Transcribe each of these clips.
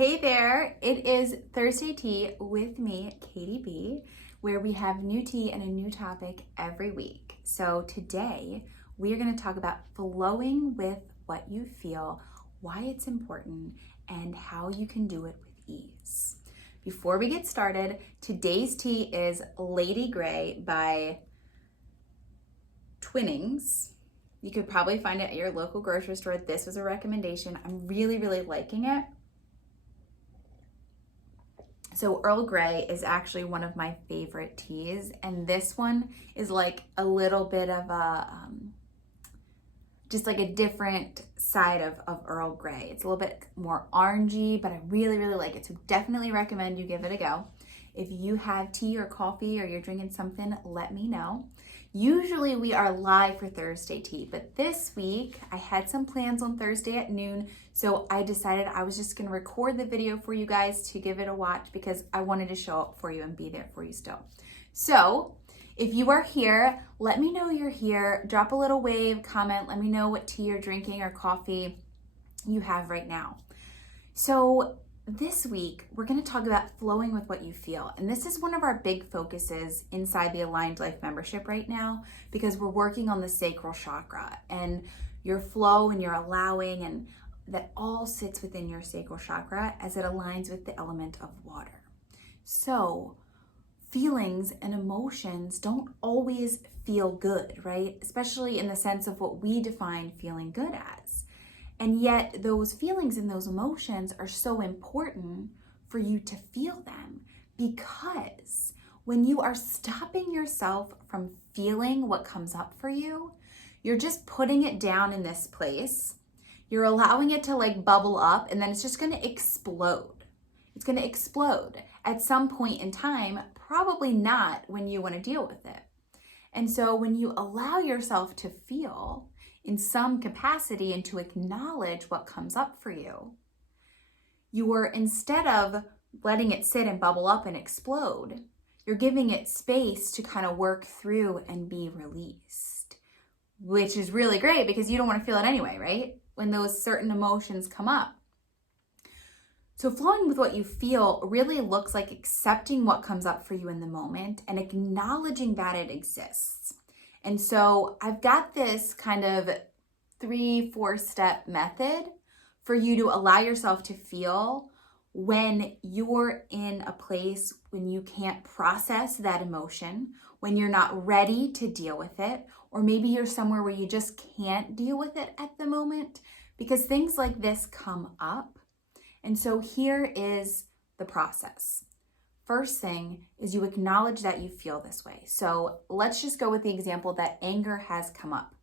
Hey there, it is Thursday Tea with me, Katie B, where we have new tea and a new topic every week. So today we are going to talk about flowing with what you feel, why it's important, and how you can do it with ease. Before we get started, today's tea is Lady Grey by Twinings. You could probably find it at your local grocery store. This was a recommendation. I'm really liking it. So Earl Grey is actually one of my favorite teas, and this one is like a little bit of a, just like a different side of Earl Grey. It's a little bit more orangey, but I really like it. So definitely recommend you give it a go. If you have tea or coffee or you're drinking something, let me know. Usually we are live for Thursday tea, but this week I had some plans on Thursday at noon, so I decided I was just gonna record the video for you guys to give it a watch because I wanted to show up for you and be there for you still. So if you are here, let me know you're here. Drop a little wave, comment, let me know what tea you're drinking or coffee you have right now. So this week, we're going to talk about flowing with what you feel. And this is one of our big focuses inside the Aligned Life membership right now, because we're working on the sacral chakra and your flow and your allowing, and that all sits within your sacral chakra as it aligns with the element of water. So feelings and emotions don't always feel good, right? Especially in the sense of what we define feeling good as. And yet those feelings and those emotions are so important for you to feel them, because when you are stopping yourself from feeling what comes up for you, you're just putting it down in this place. You're allowing it to like bubble up, and then it's just going to explode. It's going to explode at some point in time, probably not when you want to deal with it. And so when you allow yourself to feel in some capacity and to acknowledge what comes up for you, you are, instead of letting it sit and bubble up and explode, you're giving it space to kind of work through and be released, which is really great because you don't want to feel it anyway, right? When those certain emotions come up. So flowing with what you feel really looks like accepting what comes up for you in the moment and acknowledging that it exists. And so I've got this kind of 3-4 step method for you to allow yourself to feel when you're in a place when you can't process that emotion, when you're not ready to deal with it, or maybe you're somewhere where you just can't deal with it at the moment, because things like this come up. And so here is the process. First thing is you acknowledge that you feel this way. So let's just go with the example that anger has come up.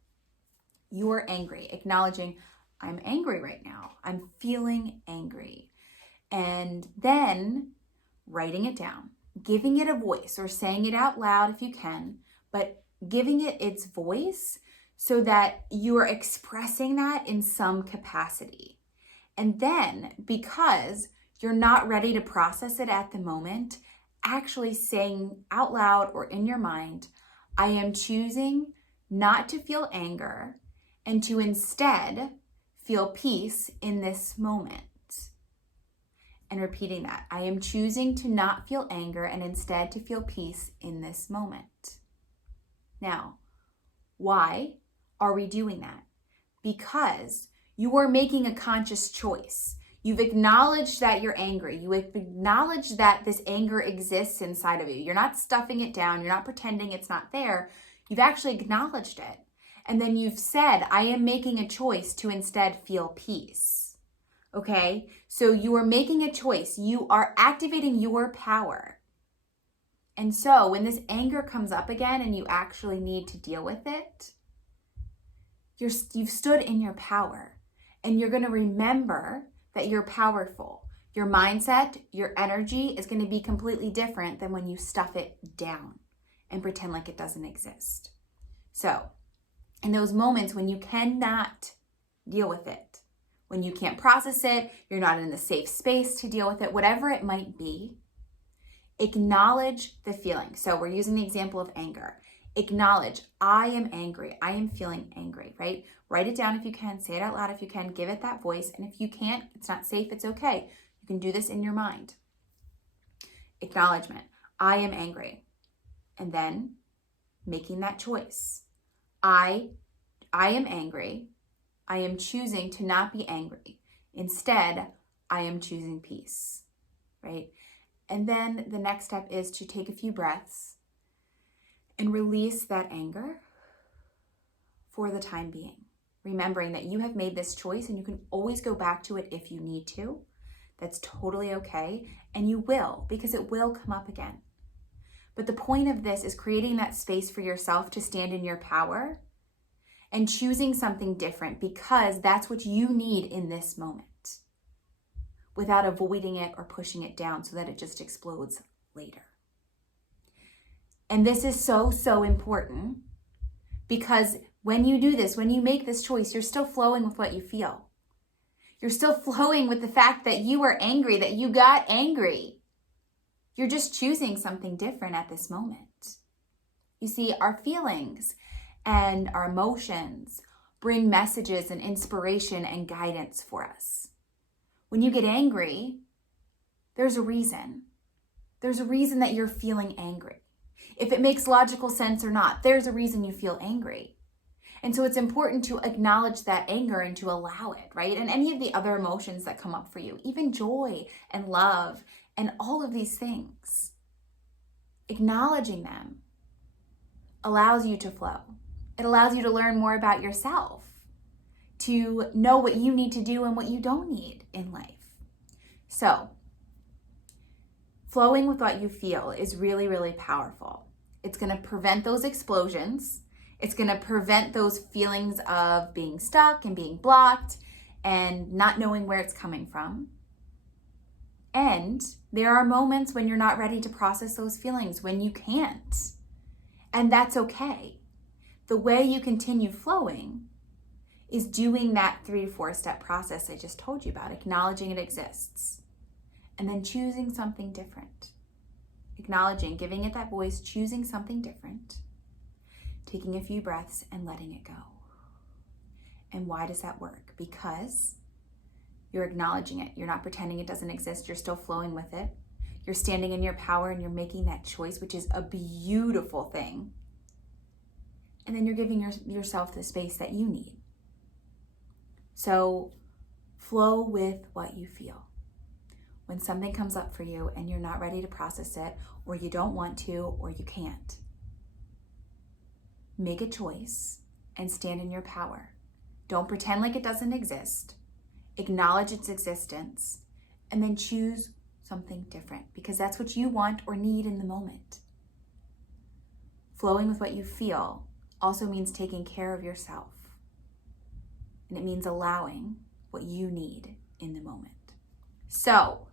You are angry, acknowledging, I'm angry right now. I'm feeling angry. And then writing it down, giving it a voice, or saying it out loud if you can, but giving it its voice so that you are expressing that in some capacity. And then, because you're not ready to process it at the moment, actually saying out loud or in your mind, I am choosing not to feel anger and to instead feel peace in this moment. And repeating that, I am choosing to not feel anger and instead to feel peace in this moment. Now, why are we doing that? Because you are making a conscious choice. You've acknowledged that you're angry. You have acknowledged that this anger exists inside of you. You're not stuffing it down. You're not pretending it's not there. You've actually acknowledged it. And then you've said, I am making a choice to instead feel peace. Okay? So you are making a choice. You are activating your power. And so when this anger comes up again and you actually need to deal with it, you've stood in your power. And you're going to remember that you're powerful. Your mindset, your energy is going to be completely different than when you stuff it down and pretend like it doesn't exist. So, in those moments when you cannot deal with it, when you can't process it, you're not in the safe space to deal with it, whatever it might be, acknowledge the feeling. So we're using the example of anger. Acknowledge, I am angry. I am feeling angry, right? Write it down if you can. Say it out loud if you can. Give it that voice. And if you can't, it's not safe, it's okay. You You can do this in your mind. Acknowledgement. I am angry. And then making that choice. I am angry. I am choosing to not be angry. Instead, I am choosing peace, right? And then the next step is to take a few breaths and release that anger for the time being. Remembering that you have made this choice and you can always go back to it if you need to. That's totally okay. And you will, because it will come up again. But the point of this is creating that space for yourself to stand in your power and choosing something different because that's what you need in this moment, without avoiding it or pushing it down so that it just explodes later. And this is so, so important because when you do this, when you make this choice, you're still flowing with what you feel. You're still flowing with the fact that you are angry, that you got angry. You're just choosing something different at this moment. You see, our feelings and our emotions bring messages and inspiration and guidance for us. When you get angry, there's a reason. There's a reason that you're feeling angry. If it makes logical sense or not, there's a reason you feel angry. And so it's important to acknowledge that anger and to allow it, right? And any of the other emotions that come up for you, even joy and love and all of these things. Acknowledging them allows you to flow. It allows you to learn more about yourself, to know what you need to do and what you don't need in life. So, flowing with what you feel is really, really powerful. It's going to prevent those explosions. It's going to prevent those feelings of being stuck and being blocked and not knowing where it's coming from. And there are moments when you're not ready to process those feelings, when you can't. And that's okay. The way you continue flowing is doing that 3 to 4 step process I just told you about, acknowledging it exists, and then choosing something different. Acknowledging, giving it that voice, choosing something different, taking a few breaths and letting it go. And why does that work? Because you're acknowledging it. You're not pretending it doesn't exist. You're still flowing with it. You're standing in your power and you're making that choice, which is a beautiful thing. And then you're giving yourself the space that you need. So flow with what you feel. When something comes up for you and you're not ready to process it, or you don't want to, or you can't, make a choice and stand in your power. Don't pretend like it doesn't exist. Acknowledge its existence and then choose something different because that's what you want or need in the moment. Flowing with what you feel also means taking care of yourself. And it means allowing what you need in the moment. So,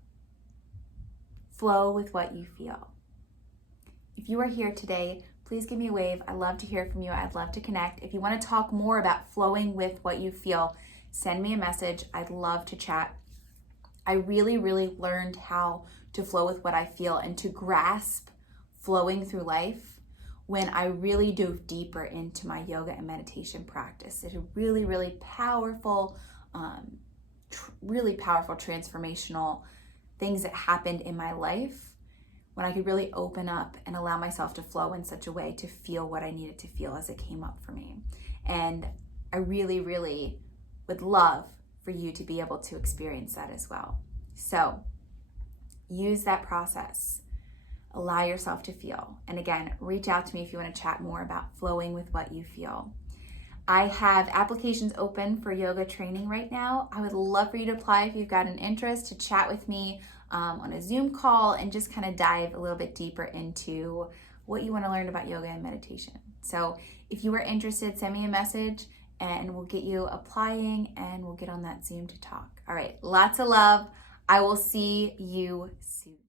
flow with what you feel. If you are here today, please give me a wave. I'd love to hear from you. I'd love to connect. If you want to talk more about flowing with what you feel, send me a message. I'd love to chat. I really, really learned how to flow with what I feel and to grasp flowing through life when I really dove deeper into my yoga and meditation practice. It's a really, really powerful, transformational things that happened in my life when I could really open up and allow myself to flow in such a way to feel what I needed to feel as it came up for me. And I really, really would love for you to be able to experience that as well. So use that process. Allow yourself to feel. And again, reach out to me if you want to chat more about flowing with what you feel. I have applications open for yoga training right now. I would love for you to apply if you've got an interest, to chat with me on a Zoom call and just kind of dive a little bit deeper into what you want to learn about yoga and meditation. So if you are interested, send me a message and we'll get you applying and we'll get on that Zoom to talk. All right, lots of love. I will see you soon.